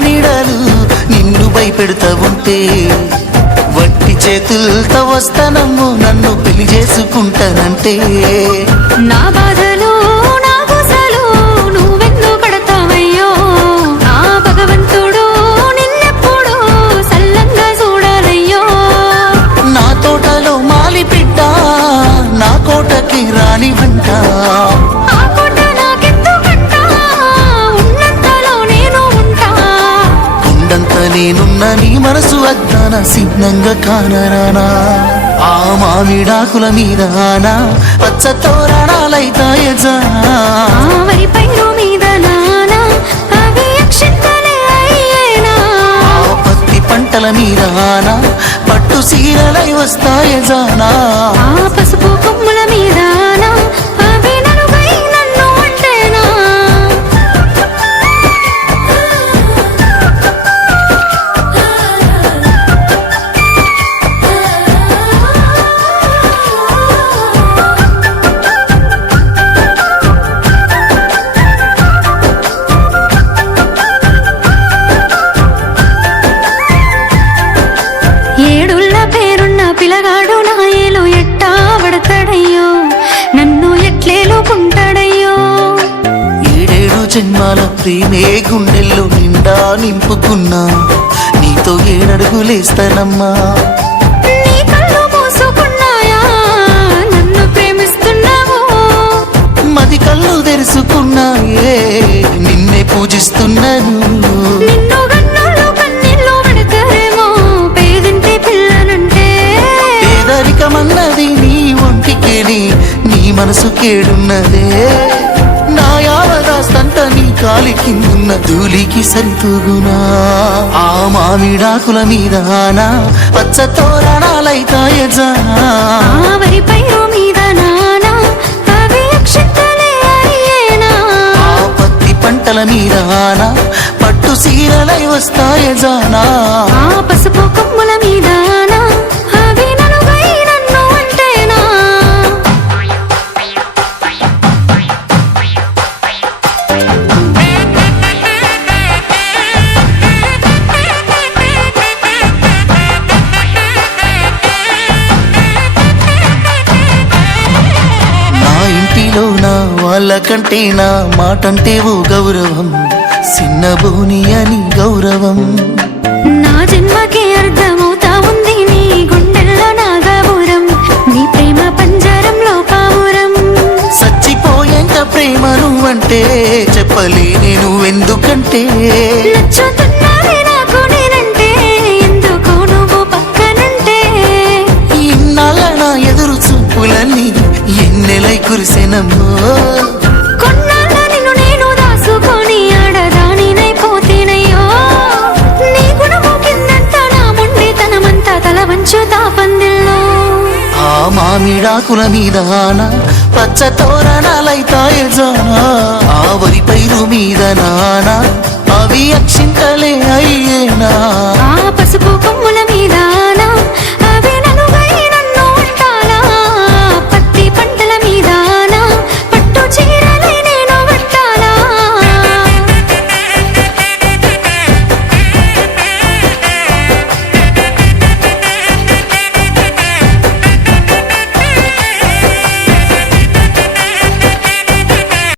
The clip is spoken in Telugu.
నీడలు నిన్ను భయపెడతా ఉంటే వట్టి చేతులతో వస్తానమ్ము నన్ను పెళ్లి చేసుకుంటానంటే నా బాధలు నా గుసలు నువ్వెందుకు పడతావయ్యో నా భగవంతుడు నిన్నెప్పుడు సల్లంగా చూడాలయ్యో నా తోటలో మాలి బిడ్డ నా కోటకి రాని వంట నేనున్న నీ మనసు అజ్ఞాన సిద్ధంగా కానరానా ఆ మామిడాకుల మీద పచ్చ తోరణాలైతాయజా వరి పైరు మీద పత్తి పంటల మీద పట్టు సీరలై వస్తాయజానా పసుపు కొమ్ముల మీద పిల్లగాడు నా ఏలు ఎట్టా పడతాడయ్యో నన్ను ఎట్లేలుకుంటాడయ్యో ఏడేడు జన్మాల ప్రేమే గుండెల్లో నిండా నింపుకున్నా నీతో ఏడడుగులేస్తానమ్మా నీ కళ్ళు మూసుకున్నాయా నన్ను ప్రేమిస్తున్నావు మది కళ్ళు తెరుచుకున్నాయే నిన్నే పూజిస్తున్నాను నిన్ను గన్నులు కన్నీళ్ళు పెడతారేమో పేదింటి పిల్లనంటే పేదరికమన్నది నీ ఒంటికేని నీ మనసు కేడున్నదే నా యావదాస్తంత నీ కాలి కిందున్న ధూళికి సరితూగునా ఆ మామిడాకుల మీద పచ్చ తోరణాలైతాయజా వరి పైరు మీద పత్తి పంటల మీద పట్టు సీరలై వస్తాయజానా పసుపు కొమ్ముల మీద నా వాళ్ళకంటే నా మాటంటే ఓ గౌరవం సిన్నబోని అని గౌరవం నా జన్మకే అర్థమవుతా ఉంది నీ గుండెల్లో నా గౌరం నీ ప్రేమ పంజరంలో పావురం చచ్చిపోయేంత ప్రేమ నువ్వంటే చెప్పలేని నువ్వెందుకంటే నచ్చుతున్నది నాకు నేనంటే ఎందుకు నువ్వు పక్కనంటే ఇన్నాళ్ళ నా ఎదురు చూపులన్నీ ఎన్నెలై కురిసెనమ్మో కొన్నాళ్ళ నిన్ను నేను దాసుకొని ఆడదానినైపోతేనయ్యో నీ గుణము కిందంతా నా మొండితనమంతా తల వంచుతా పందిల్లో ఆ మామిడాకుల మీద పచ్చ తోరణాలైతాయజానా ఆ వరి పైరు మీద